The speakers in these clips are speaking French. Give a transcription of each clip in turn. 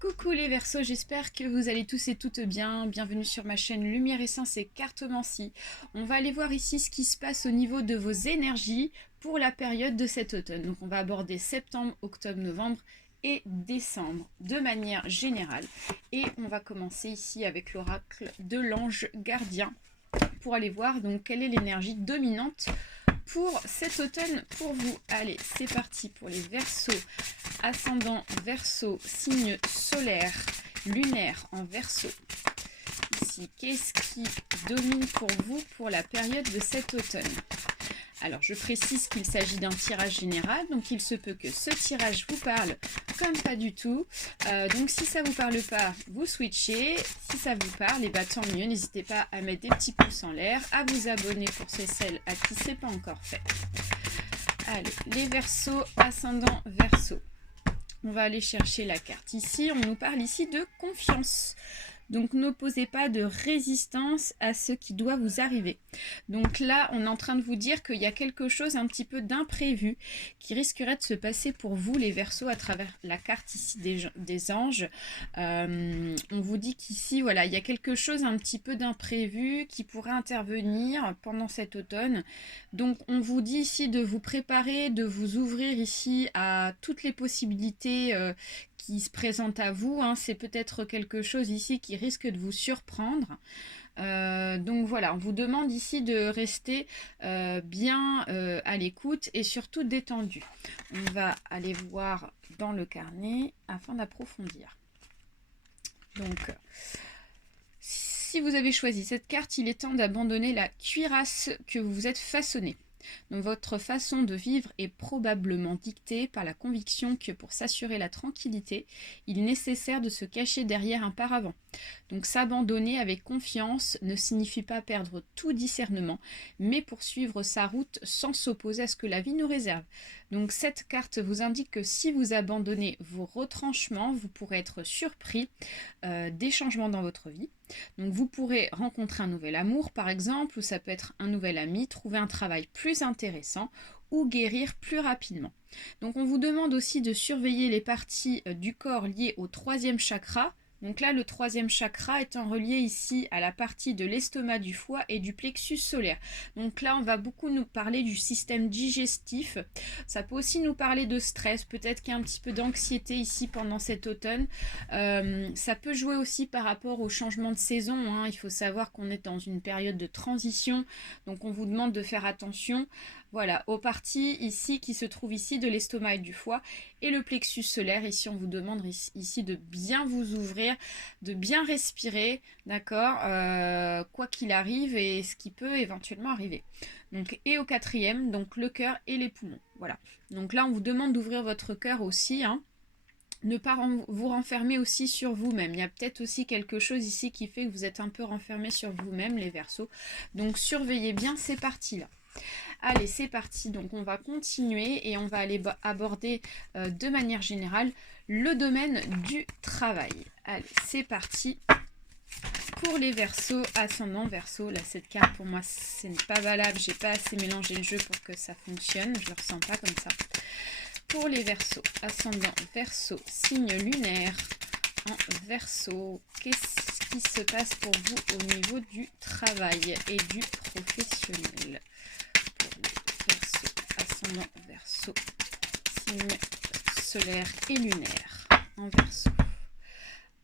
Coucou les Verseaux, j'espère que vous allez tous et toutes bien. Bienvenue sur ma chaîne Lumière Essence et Cartomancie. On va aller voir ici ce qui se passe au niveau de vos énergies pour la période de cet automne. Donc on va aborder septembre, octobre, novembre et décembre de manière générale. Et on va commencer ici avec l'oracle de l'ange gardien pour aller voir donc quelle est l'énergie dominante pour cet automne pour vous. Allez, c'est parti pour les Verseaux, ascendant Verseau, signe solaire, lunaire en Verseau. Ici, qu'est-ce qui domine pour vous pour la période de cet automne? Alors, je précise qu'il s'agit d'un tirage général, donc il se peut que ce tirage vous parle comme pas du tout. Donc, si ça vous parle pas, vous switchez. Si ça vous parle, et bah tant mieux. N'hésitez pas à mettre des petits pouces en l'air, à vous abonner pour celles à qui c'est pas encore fait. Allez, les Verseaux, ascendant Verseau. On va aller chercher la carte ici. On nous parle ici de confiance. Donc n'opposez pas de résistance à ce qui doit vous arriver. Donc là, on est en train de vous dire qu'il y a quelque chose un petit peu d'imprévu qui risquerait de se passer pour vous, les Verseaux, à travers la carte ici des anges. On vous dit qu'ici, voilà, il y a quelque chose un petit peu d'imprévu qui pourrait intervenir pendant cet automne. Donc on vous dit ici de vous préparer, de vous ouvrir ici à toutes les possibilités qui se présente à vous. C'est peut-être quelque chose ici qui risque de vous surprendre. Donc voilà, on vous demande ici de rester bien à l'écoute et surtout détendu. On va aller voir dans le carnet afin d'approfondir. Donc, si vous avez choisi cette carte, il est temps d'abandonner la cuirasse que vous vous êtes façonnée. Donc votre façon de vivre est probablement dictée par la conviction que pour s'assurer la tranquillité, il est nécessaire de se cacher derrière un paravent. Donc s'abandonner avec confiance ne signifie pas perdre tout discernement, mais poursuivre sa route sans s'opposer à ce que la vie nous réserve. Donc cette carte vous indique que si vous abandonnez vos retranchements, vous pourrez être surpris des changements dans votre vie. Donc vous pourrez rencontrer un nouvel amour par exemple, ou ça peut être un nouvel ami, trouver un travail plus intéressant ou guérir plus rapidement. Donc on vous demande aussi de surveiller les parties du corps liées au troisième chakra. Donc là, le troisième chakra étant relié ici à la partie de l'estomac, du foie et du plexus solaire. Donc là, on va beaucoup nous parler du système digestif. Ça peut aussi nous parler de stress, peut-être qu'il y a un petit peu d'anxiété ici pendant cet automne. Ça peut jouer aussi par rapport au changement de saison. Il faut savoir qu'on est dans une période de transition, donc on vous demande de faire attention. Voilà, aux parties ici qui se trouvent ici de l'estomac et du foie et le plexus solaire. Ici, on vous demande ici de bien vous ouvrir, de bien respirer, d'accord, quoi qu'il arrive et ce qui peut éventuellement arriver. Donc, et au quatrième, donc le cœur et les poumons. Voilà. Donc là, on vous demande d'ouvrir votre cœur aussi, Ne pas vous renfermer aussi sur vous-même. Il y a peut-être aussi quelque chose ici qui fait que vous êtes un peu renfermé sur vous-même, les Verseaux. Donc surveillez bien ces parties-là. Allez, c'est parti. Donc on va continuer et on va aller aborder de manière générale le domaine du travail. Allez, c'est parti. Pour les Verseaux, ascendant Verseau, là cette carte pour moi ce n'est pas valable, j'ai pas assez mélangé le jeu pour que ça fonctionne, je le ressens pas comme ça. Pour les Verseaux, ascendant Verseau, signe lunaire en Verseau, qu'est-ce qui se passe pour vous au niveau du travail et du professionnel? Pour les Verseaux, ascendant Verseau, signe solaire et lunaire en Verseau.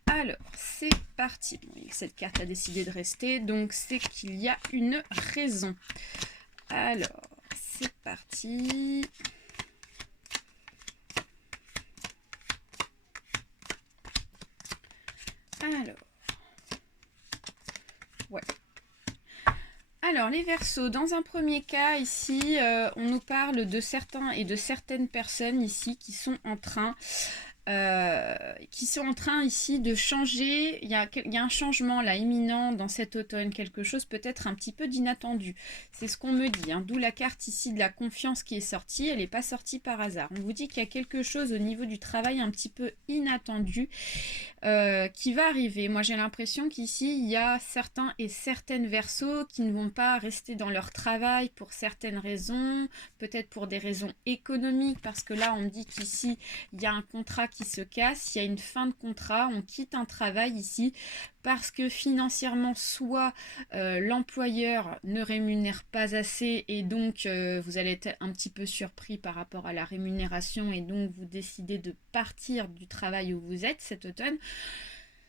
Alors, c'est parti. Bon, cette carte a décidé de rester, donc c'est qu'il y a une raison. Alors, c'est parti. Alors, ouais. Alors, les Verseaux, dans un premier cas, ici, on nous parle de certains et de certaines personnes ici qui sont en train ici de changer. Il y a un changement là imminent dans cet automne, quelque chose peut-être un petit peu d'inattendu. C'est ce qu'on me dit, d'où la carte ici de la confiance qui est sortie. Elle n'est pas sortie par hasard. On vous dit qu'il y a quelque chose au niveau du travail un petit peu inattendu qui va arriver. Moi j'ai l'impression qu'ici il y a certains et certaines Verseaux qui ne vont pas rester dans leur travail pour certaines raisons, peut-être pour des raisons économiques, parce que là on me dit qu'ici il y a un contrat qui se casse, il y a une fin de contrat, on quitte un travail ici parce que financièrement, soit l'employeur ne rémunère pas assez et donc vous allez être un petit peu surpris par rapport à la rémunération et donc vous décidez de partir du travail où vous êtes cet automne.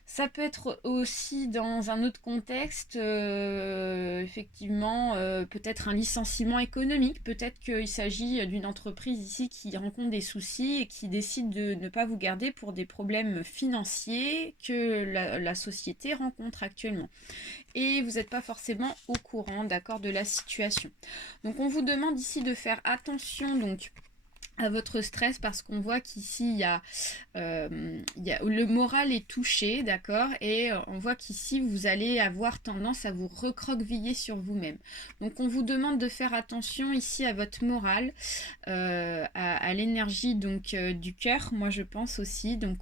Ça peut être aussi dans un autre contexte, effectivement, peut-être un licenciement économique. Peut-être qu'il s'agit d'une entreprise ici qui rencontre des soucis et qui décide de ne pas vous garder pour des problèmes financiers que la société rencontre actuellement. Et vous n'êtes pas forcément au courant, d'accord, de la situation. Donc on vous demande ici de faire attention donc à votre stress parce qu'on voit qu'ici le moral est touché, d'accord, et on voit qu'ici vous allez avoir tendance à vous recroqueviller sur vous-même. Donc on vous demande de faire attention ici à votre morale, à l'énergie donc du cœur, moi je pense aussi. Donc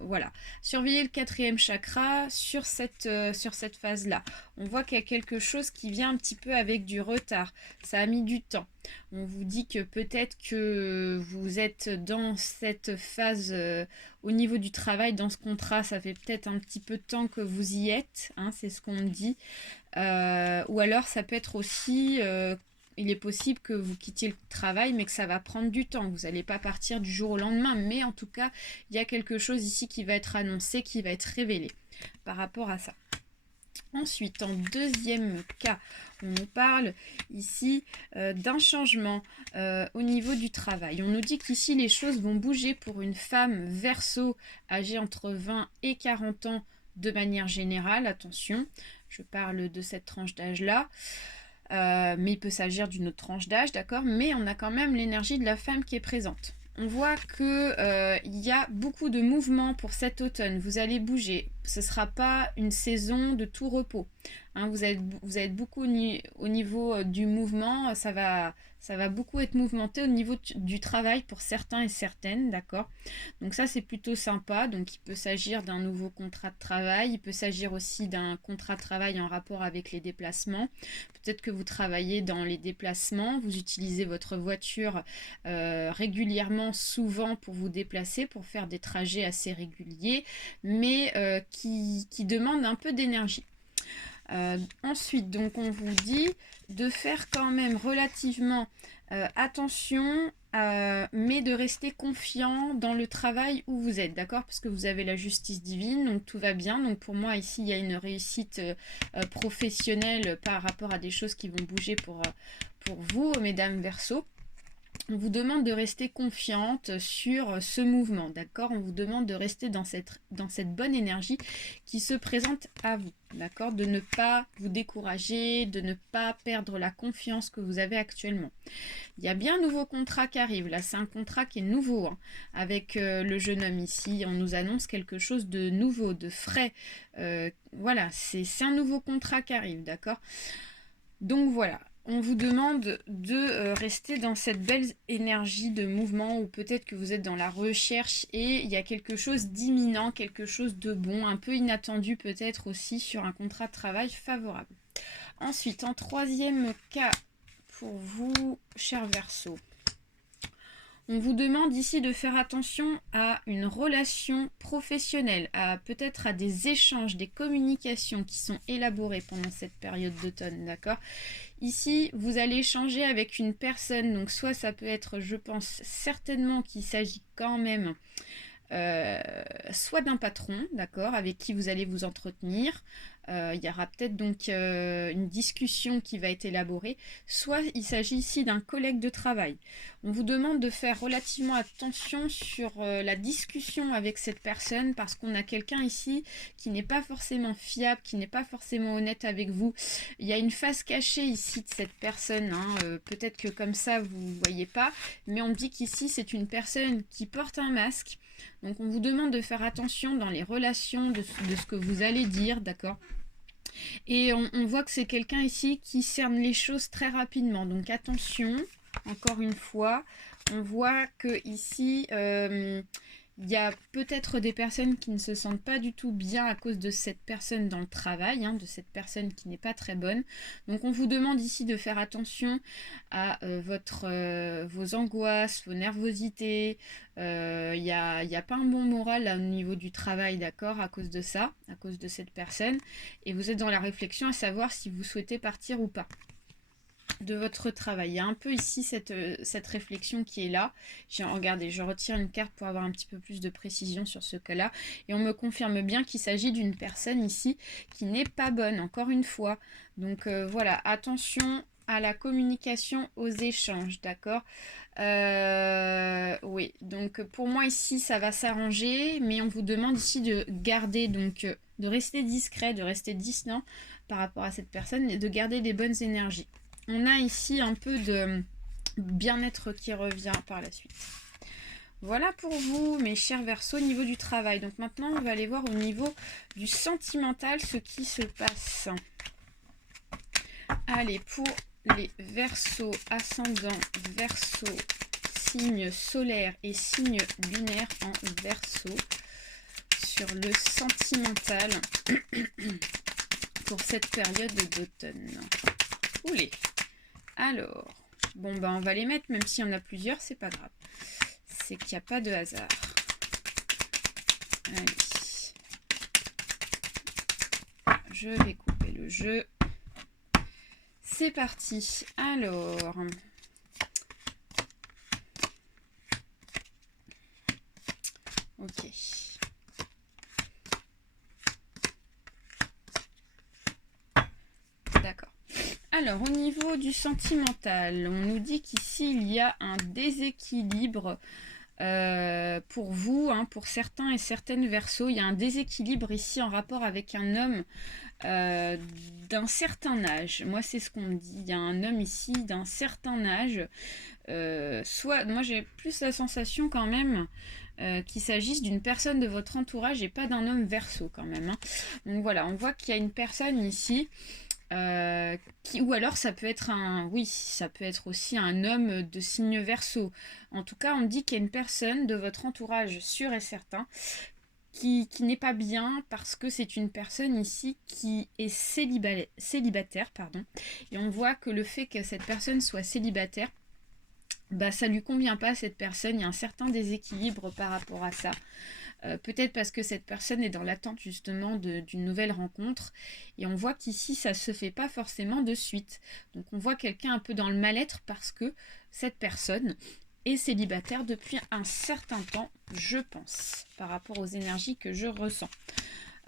voilà, surveillez le 4e chakra sur cette phase-là. On voit qu'il y a quelque chose qui vient un petit peu avec du retard, ça a mis du temps. On vous dit que peut-être que vous êtes dans cette phase au niveau du travail, dans ce contrat, ça fait peut-être un petit peu de temps que vous y êtes, hein, c'est ce qu'on me dit. Ou alors ça peut être aussi, il est possible que vous quittiez le travail, mais que ça va prendre du temps. Vous n'allez pas partir du jour au lendemain, mais en tout cas, il y a quelque chose ici qui va être annoncé, qui va être révélé par rapport à ça. Ensuite, en deuxième cas, on nous parle ici d'un changement au niveau du travail. On nous dit qu'ici, les choses vont bouger pour une femme Verseau âgée entre 20 et 40 ans de manière générale. Attention, je parle de cette tranche d'âge-là. Mais il peut s'agir d'une autre tranche d'âge, d'accord? Mais on a quand même l'énergie de la femme qui est présente. On voit qu'il y a beaucoup de mouvements pour cet automne. Vous allez bouger. Ce ne sera pas une saison de tout repos. Hein, vous êtes beaucoup au niveau du mouvement. Ça va beaucoup être mouvementé au niveau du travail pour certains et certaines. D'accord? Donc ça, c'est plutôt sympa. Donc il peut s'agir d'un nouveau contrat de travail. Il peut s'agir aussi d'un contrat de travail en rapport avec les déplacements. Peut-être que vous travaillez dans les déplacements. Vous utilisez votre voiture régulièrement, souvent pour vous déplacer, pour faire des trajets assez réguliers, mais qui demandent un peu d'énergie. Ensuite, donc on vous dit de faire quand même relativement attention, mais de rester confiant dans le travail où vous êtes, d'accord? Parce que vous avez la justice divine, donc tout va bien. Donc pour moi, ici, il y a une réussite professionnelle par rapport à des choses qui vont bouger pour vous, mesdames Verseau. On vous demande de rester confiante sur ce mouvement, d'accord? On vous demande de rester dans cette bonne énergie qui se présente à vous, d'accord? De ne pas vous décourager, de ne pas perdre la confiance que vous avez actuellement. Il y a bien un nouveau contrat qui arrive, là c'est un contrat qui est nouveau, hein, avec le jeune homme ici. On nous annonce quelque chose de nouveau, de frais. Voilà, c'est un nouveau contrat qui arrive, d'accord? Donc voilà. On vous demande de rester dans cette belle énergie de mouvement, ou peut-être que vous êtes dans la recherche et il y a quelque chose d'imminent, quelque chose de bon, un peu inattendu peut-être aussi sur un contrat de travail favorable. Ensuite, en troisième cas pour vous, cher Verseau, on vous demande ici de faire attention à une relation professionnelle, peut-être à des échanges, des communications qui sont élaborées pendant cette période d'automne, d'accord? Ici, vous allez échanger avec une personne, donc soit ça peut être, je pense certainement qu'il s'agit quand même soit d'un patron, d'accord, avec qui vous allez vous entretenir. Il y aura peut-être donc une discussion qui va être élaborée, soit il s'agit ici d'un collègue de travail. On vous demande de faire relativement attention sur la discussion avec cette personne parce qu'on a quelqu'un ici qui n'est pas forcément fiable, qui n'est pas forcément honnête avec vous. Il y a une face cachée ici de cette personne, hein, peut-être que comme ça vous ne voyez pas, mais on me dit qu'ici c'est une personne qui porte un masque. Donc on vous demande de faire attention dans les relations de ce que vous allez dire, d'accord? Et on voit que c'est quelqu'un ici qui cerne les choses très rapidement. Donc attention, encore une fois, on voit que ici, il Il y a peut-être des personnes qui ne se sentent pas du tout bien à cause de cette personne dans le travail, hein, de cette personne qui n'est pas très bonne. Donc on vous demande ici de faire attention à vos angoisses, vos nervosités. Il n'y a pas un bon moral là, au niveau du travail, d'accord, à cause de ça, à cause de cette personne. Et vous êtes dans la réflexion à savoir si vous souhaitez partir ou pas de votre travail. Il y a un peu ici cette réflexion qui est là. Regardez, je retire une carte pour avoir un petit peu plus de précision sur ce cas-là. Et on me confirme bien qu'il s'agit d'une personne ici qui n'est pas bonne, encore une fois. Donc voilà, attention à la communication, aux échanges, d'accord. Oui, donc pour moi ici, ça va s'arranger, mais on vous demande ici de garder, donc de rester discret, de rester distant par rapport à cette personne et de garder les bonnes énergies. On a ici un peu de bien-être qui revient par la suite. Voilà pour vous, mes chers Verseaux, au niveau du travail. Donc maintenant, on va aller voir au niveau du sentimental ce qui se passe. Allez, pour les Verseaux, ascendant Verseau, signe solaire et signe lunaire en Verseau, sur le sentimental pour cette période d'automne. Oulé. Alors, bon ben on va les mettre, même s'il y en a plusieurs, c'est pas grave. C'est qu'il n'y a pas de hasard. Allez. Je vais couper le jeu. C'est parti. Alors. Ok. D'accord. Alors, au niveau du sentimental, on nous dit qu'ici, il y a un déséquilibre pour vous, hein, pour certains et certaines Verseaux. Il y a un déséquilibre ici en rapport avec un homme d'un certain âge. Moi, c'est ce qu'on me dit. Il y a un homme ici d'un certain âge. Moi, j'ai plus la sensation quand même qu'il s'agisse d'une personne de votre entourage et pas d'un homme Verseau quand même. Hein. Donc voilà, on voit qu'il y a une personne ici... ou alors ça peut être ça peut être aussi un homme de signe Verseau. En tout cas, on dit qu'il y a une personne de votre entourage sûr et certain qui n'est pas bien parce que c'est une personne ici qui est célibataire, pardon. Et on voit que le fait que cette personne soit célibataire, bah ça lui convient pas à cette personne. Il y a un certain déséquilibre par rapport à ça. Peut-être parce que cette personne est dans l'attente justement d'une nouvelle rencontre. Et on voit qu'ici, ça ne se fait pas forcément de suite. Donc on voit quelqu'un un peu dans le mal-être parce que cette personne est célibataire depuis un certain temps, je pense, par rapport aux énergies que je ressens.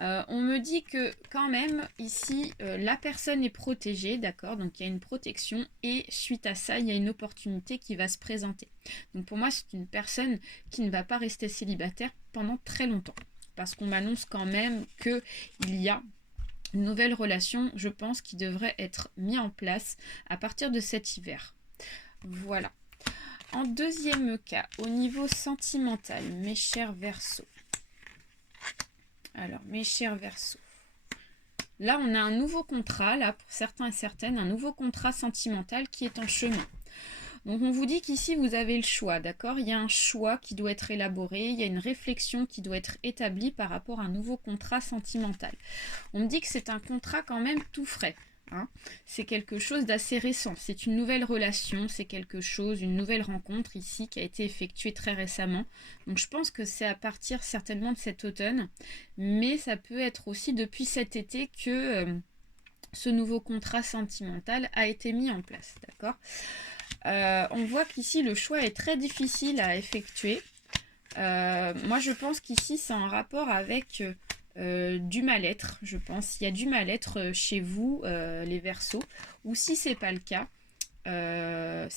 On me dit que quand même ici la personne est protégée, d'accord, donc il y a une protection et suite à ça il y a une opportunité qui va se présenter. Donc pour moi c'est une personne qui ne va pas rester célibataire pendant très longtemps parce qu'on m'annonce quand même qu'il y a une nouvelle relation, je pense, qui devrait être mise en place à partir de cet hiver. Voilà. En deuxième cas, au niveau sentimental, mes chers Verseaux. Alors, mes chers Verseaux, là, on a un nouveau contrat, là, pour certains et certaines, un nouveau contrat sentimental qui est en chemin. Donc, on vous dit qu'ici, vous avez le choix, d'accord? Il y a un choix qui doit être élaboré, il y a une réflexion qui doit être établie par rapport à un nouveau contrat sentimental. On me dit que c'est un contrat quand même tout frais. Hein. C'est quelque chose d'assez récent, c'est une nouvelle relation, c'est quelque chose, une nouvelle rencontre ici qui a été effectuée très récemment. Donc je pense que c'est à partir certainement de cet automne, mais ça peut être aussi depuis cet été que ce nouveau contrat sentimental a été mis en place, d'accord. On voit qu'ici le choix est très difficile à effectuer. Moi je pense qu'ici c'est en rapport avec... du mal-être, je pense. Il y a du mal-être chez vous, les Verseaux. Ou si c'est pas le cas, en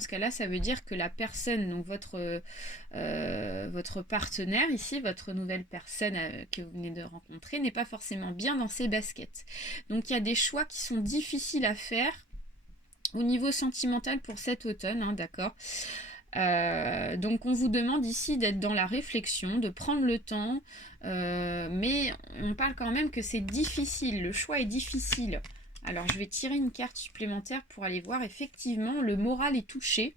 ce cas-là, ça veut dire que la personne, donc votre partenaire ici, votre nouvelle personne que vous venez de rencontrer, n'est pas forcément bien dans ses baskets. Donc il y a des choix qui sont difficiles à faire au niveau sentimental pour cet automne, hein, d'accord. Donc on vous demande ici d'être dans la réflexion, de prendre le temps, mais on parle quand même que c'est difficile, le choix est difficile. Alors je vais tirer une carte supplémentaire pour aller voir, effectivement le moral est touché,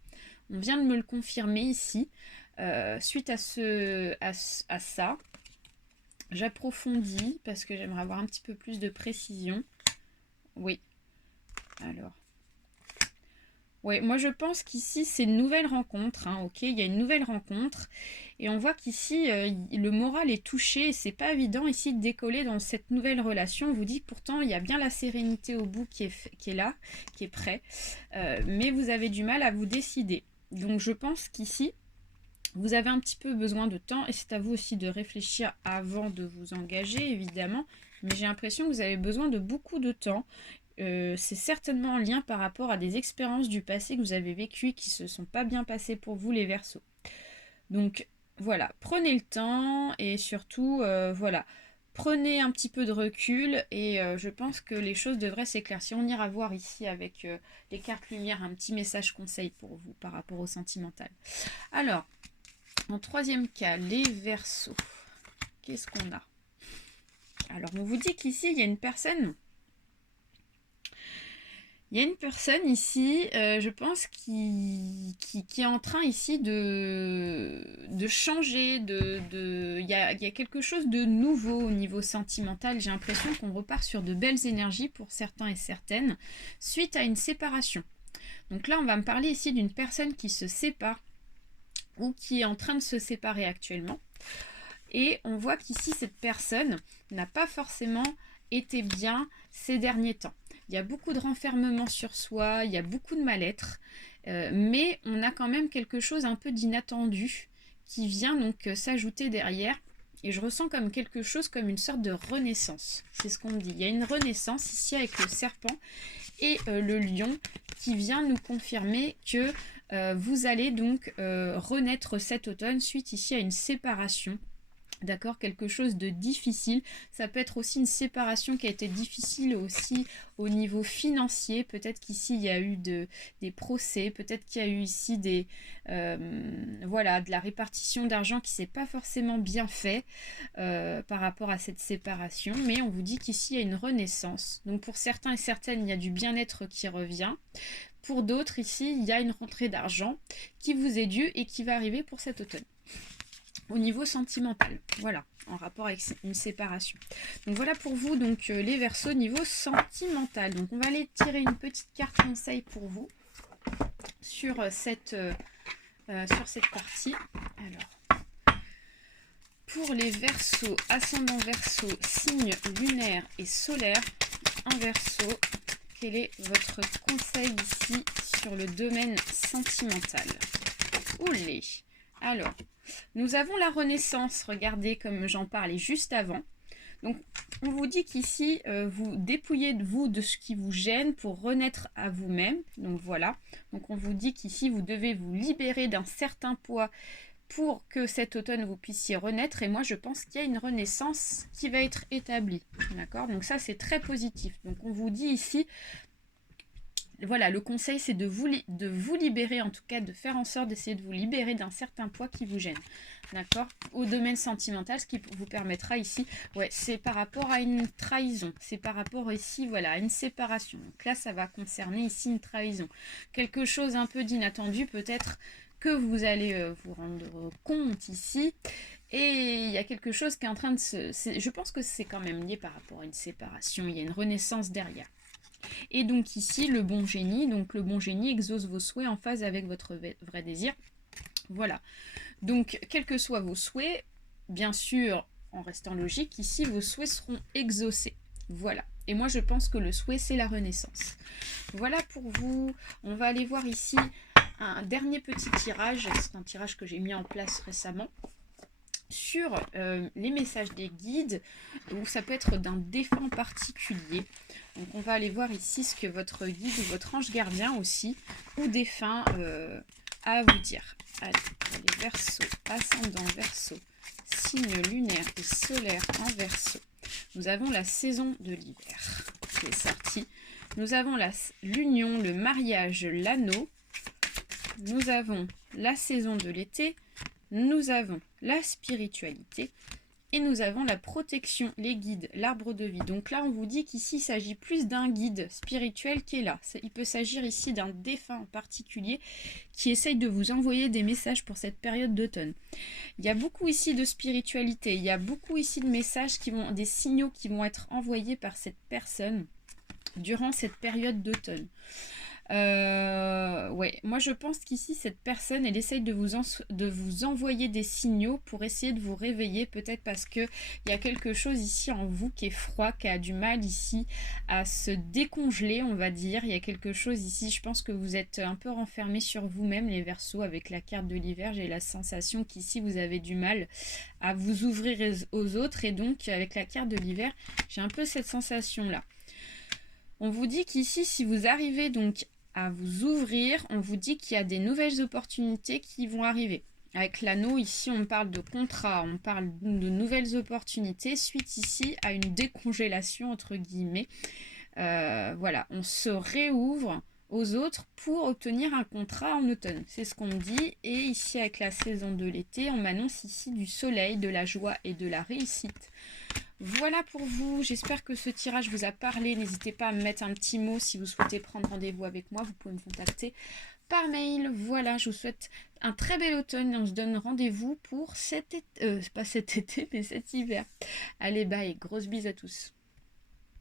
on vient de me le confirmer ici. suite à ça, j'approfondis parce que j'aimerais avoir un petit peu plus de précision. Oui, alors. Oui, moi je pense qu'ici c'est une nouvelle rencontre, hein, ok, il y a une nouvelle rencontre et on voit qu'ici le moral est touché et c'est pas évident ici de décoller dans cette nouvelle relation. On vous dit que pourtant il y a bien la sérénité au bout qui est là, qui est prêt, mais vous avez du mal à vous décider. Donc je pense qu'ici vous avez un petit peu besoin de temps et c'est à vous aussi de réfléchir avant de vous engager évidemment, mais j'ai l'impression que vous avez besoin de beaucoup de temps. C'est certainement en lien par rapport à des expériences du passé que vous avez vécues qui ne se sont pas bien passées pour vous les Verseaux. Donc voilà, prenez le temps et surtout voilà, prenez un petit peu de recul et je pense que les choses devraient s'éclaircir. On ira voir ici avec les cartes lumière un petit message conseil pour vous par rapport au sentimental. Alors, en troisième cas, les Verseaux. Qu'est-ce qu'on a? Alors on vous dit qu'ici il y a une personne. Il y a une personne ici, je pense, qui est en train ici de changer, il y a quelque chose de nouveau au niveau sentimental. J'ai l'impression qu'on repart sur de belles énergies pour certains et certaines, suite à une séparation. Donc là, on va me parler ici d'une personne qui se sépare ou qui est en train de se séparer actuellement. Et on voit qu'ici, cette personne n'a pas forcément été bien ces derniers temps. Il y a beaucoup de renfermement sur soi, il y a beaucoup de mal-être, mais on a quand même quelque chose un peu d'inattendu qui vient donc s'ajouter derrière. Et je ressens comme quelque chose, comme une sorte de renaissance. C'est ce qu'on me dit. Il y a une renaissance ici avec le serpent et le lion qui vient nous confirmer que vous allez donc renaître cet automne suite ici à une séparation. D'accord, quelque chose de difficile. Ça peut être aussi une séparation qui a été difficile aussi au niveau financier. Peut-être qu'ici il y a eu des procès, peut-être qu'il y a eu ici voilà, de la répartition d'argent qui ne s'est pas forcément bien fait par rapport à cette séparation. Mais on vous dit qu'ici il y a une renaissance. Donc pour certains et certaines, il y a du bien-être qui revient. Pour d'autres, ici, il y a une rentrée d'argent qui vous est due et qui va arriver pour cet automne. Au niveau sentimental, voilà, en rapport avec une séparation. Donc voilà pour vous, donc les Verseaux niveau sentimental. Donc on va aller tirer une petite carte conseil pour vous sur cette partie. Alors, pour les Verseaux, ascendant Verseau, signe lunaire et solaire en Verseau, quel est votre conseil ici sur le domaine sentimental? Oulé. Alors, nous avons la renaissance, regardez comme j'en parlais juste avant. Donc, on vous dit qu'ici, vous dépouillez de vous de ce qui vous gêne pour renaître à vous-même. Donc, voilà. Donc, on vous dit qu'ici, vous devez vous libérer d'un certain poids pour que cet automne, vous puissiez renaître. Et moi, je pense qu'il y a une renaissance qui va être établie. D'accord? Donc, ça, c'est très positif. Donc, on vous dit ici... Voilà, le conseil, c'est de vous libérer, en tout cas, de faire en sorte d'essayer de vous libérer d'un certain poids qui vous gêne. D'accord? Au domaine sentimental, ce qui vous permettra ici, ouais, c'est par rapport à une trahison. C'est par rapport ici, voilà, à une séparation. Donc là, ça va concerner ici une trahison. Quelque chose un peu d'inattendu, peut-être que vous allez vous rendre compte ici. Et il y a quelque chose qui est en train de je pense que c'est quand même lié par rapport à une séparation. Il y a une renaissance derrière. Et donc ici, le bon génie exauce vos souhaits en phase avec votre vrai désir. Voilà. Donc, quels que soient vos souhaits, bien sûr, en restant logique, ici, vos souhaits seront exaucés. Voilà. Et moi, je pense que le souhait, c'est la renaissance. Voilà pour vous. On va aller voir ici un dernier petit tirage. C'est un tirage que j'ai mis en place récemment sur les messages des guides, ou ça peut être d'un défunt particulier. Donc on va aller voir ici ce que votre guide ou votre ange gardien aussi, ou défunt, a à vous dire. Allez, les Verseaux, ascendant Verseau, signe lunaire et solaire en Verseau. Nous avons la saison de l'hiver qui est sortie. Nous avons l'union, le mariage, l'anneau. Nous avons la saison de l'été. Nous avons la spiritualité Et nous avons la protection, les guides, l'arbre de vie. Donc là, on vous dit qu'ici, il s'agit plus d'un guide spirituel qui est là. Il peut s'agir ici d'un défunt en particulier qui essaye de vous envoyer des messages pour cette période d'automne. Il y a beaucoup ici de spiritualité, il y a beaucoup ici de messages des signaux qui vont être envoyés par cette personne durant cette période d'automne. Ouais, moi je pense qu'ici cette personne elle essaye de vous envoyer des signaux pour essayer de vous réveiller, peut-être parce que il y a quelque chose ici en vous qui est froid, qui a du mal ici à se décongeler, on va dire. Il y a quelque chose ici, je pense que vous êtes un peu renfermés sur vous-même, les Verseaux. Avec la carte de l'hiver, j'ai la sensation qu'ici vous avez du mal à vous ouvrir aux autres, et donc avec la carte de l'hiver, j'ai un peu cette sensation là. On vous dit qu'ici, si vous arrivez donc à vous ouvrir, on vous dit qu'il y a des nouvelles opportunités qui vont arriver. Avec l'anneau, ici, on parle de contrat, on parle de nouvelles opportunités suite ici à une décongélation, entre guillemets. Voilà, on se réouvre aux autres pour obtenir un contrat en automne. C'est ce qu'on me dit. Et ici, avec la saison de l'été, on m'annonce ici du soleil, de la joie et de la réussite. Voilà pour vous, j'espère que ce tirage vous a parlé. N'hésitez pas à me mettre un petit mot si vous souhaitez prendre rendez-vous avec moi. Vous pouvez me contacter par mail. Voilà, je vous souhaite un très bel automne et on se donne rendez-vous pour cet été, pas cet été, mais cet hiver. Allez, bye, grosse bise à tous.